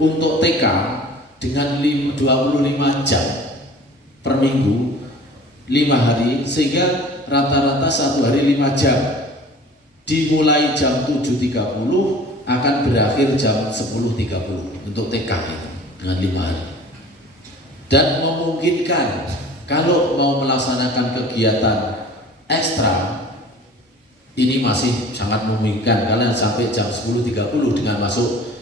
untuk TK dengan 25 jam per minggu 5 hari, sehingga rata-rata 1 hari 5 jam, dimulai jam 7.30 akan berakhir jam 10.30 untuk TK itu dengan 5 hari. Dan memungkinkan kalau mau melaksanakan kegiatan ekstra ini masih sangat memungkinkan, kalian sampai jam 10.30 dengan masuk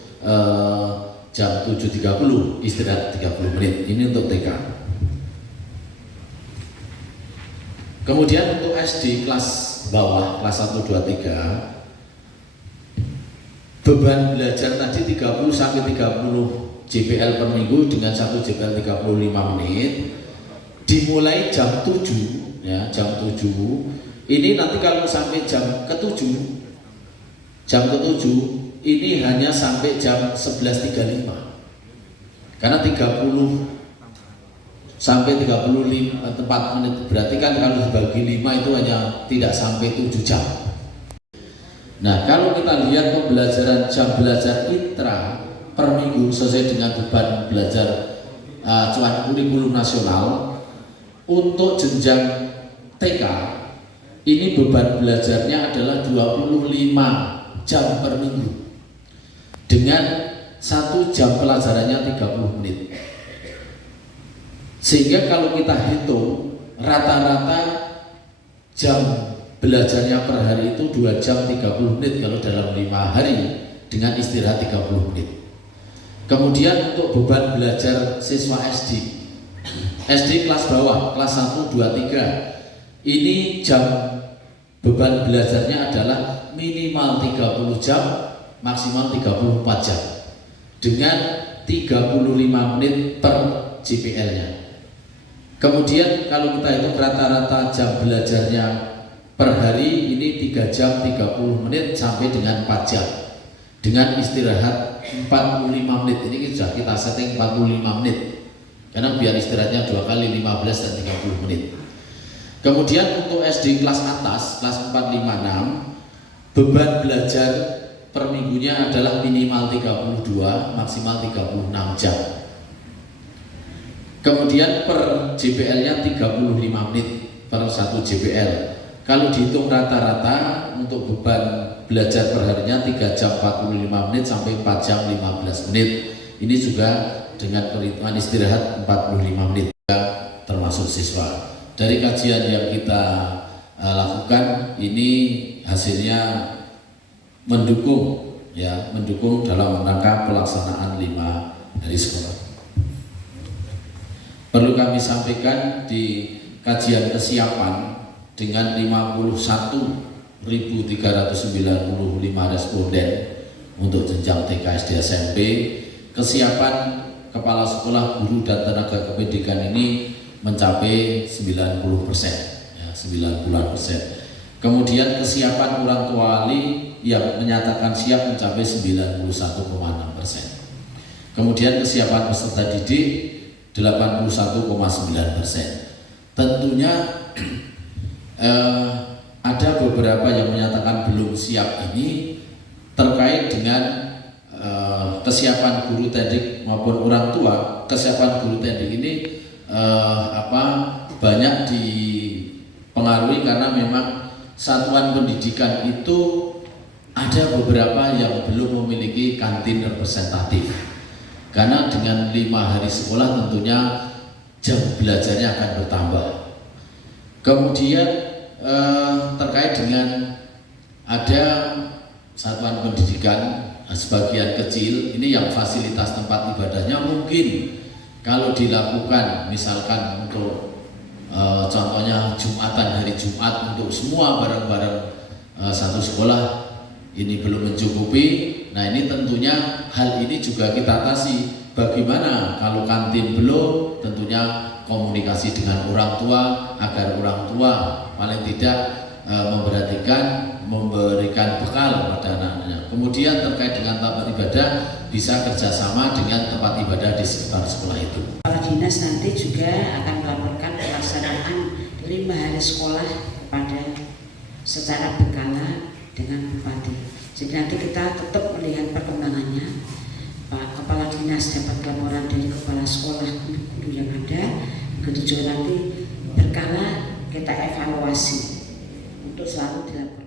jam 7.30 istirahat 30 menit. Ini untuk TK. Kemudian untuk SD kelas bawah, kelas 1, 2, 3, beban belajar tadi 30 sampai 30 JPL per minggu dengan 1 JPL 35 menit, dimulai jam 7 ya, jam 7. Ini nanti kalau sampai jam ke-7 ini hanya sampai jam 11.35, karena 30 sampai 34 menit, berarti kan kalau dibagi 5 itu hanya tidak sampai 7 jam. Nah, kalau kita lihat pembelajaran jam belajar intra per minggu sesuai dengan beban belajar acuan kurikulum nasional, untuk jenjang TK ini beban belajarnya adalah 25 jam per minggu dengan 1 jam pelajarannya 30 menit. Sehingga kalau kita hitung rata-rata jam belajarnya per hari itu 2 jam 30 menit kalau dalam 5 hari dengan istirahat 30 menit. Kemudian untuk beban belajar siswa SD kelas bawah, kelas 1, 2, 3, ini jam beban belajarnya adalah minimal 30 jam, maksimal 34 jam dengan 35 menit per JPL-nya. Kemudian kalau kita hitung rata-rata jam belajarnya per hari ini 3 jam 30 menit sampai dengan 4 jam dengan istirahat 45 menit. Ini sudah kita setting 45 menit karena biar istirahatnya 2 kali 15 dan 30 menit. Kemudian untuk SD kelas atas, kelas 4, 5, 6, beban belajar per minggunya adalah minimal 32, maksimal 36 jam. Kemudian per JPL-nya 35 menit per 1 JPL. Kalau dihitung rata-rata untuk beban belajar per harinya 3 jam 45 menit sampai 4 jam 15 menit. Ini juga dengan perhitungan istirahat 45 menit termasuk siswa. Dari kajian yang kita lakukan ini hasilnya mendukung dalam rangka pelaksanaan 5 hari sekolah. Perlu kami sampaikan di kajian kesiapan dengan 51.395 responden untuk jenjang TK, SD, SMP, kesiapan kepala sekolah, guru dan tenaga kependidikan ini mencapai 90%, ya, 90%. Kemudian kesiapan orang tua wali yang menyatakan siap mencapai 91,6%. Kemudian kesiapan peserta didik 81,9%. Tentunya ada beberapa yang menyatakan belum siap ini terkait dengan kesiapan guru teknik maupun orang tua. Kesiapan guru teknik ini banyak dipengaruhi karena memang satuan pendidikan itu ada beberapa yang belum memiliki kantin representatif. Karena dengan 5 hari sekolah tentunya jam belajarnya akan bertambah. Kemudian terkait dengan ada satuan pendidikan sebagian kecil ini yang fasilitas tempat ibadahnya mungkin kalau dilakukan misalkan untuk contohnya Jumatan, hari Jumat untuk semua bareng-bareng satu sekolah ini belum mencukupi. Nah, ini tentunya hal ini juga kita atasi. Bagaimana kalau kantin belum, tentunya komunikasi dengan orang tua agar orang tua paling tidak memberikan bekal pada anak-anaknya. Kemudian terkait dengan tempat ibadah bisa kerjasama dengan tempat ibadah di sekitar sekolah itu. Kepala dinas nanti juga akan melaporkan pelaksanaan 5 hari sekolah kepada secara berkala dengan Bupati. Jadi nanti kita tetap melihat perkembangannya. Pak Kepala Dinas dinas dapat laporan dari kepala sekolah, guru-guru yang ada, begitu juga nanti berkala kita evaluasi untuk selalu dilakukan.